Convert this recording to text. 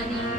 Amen.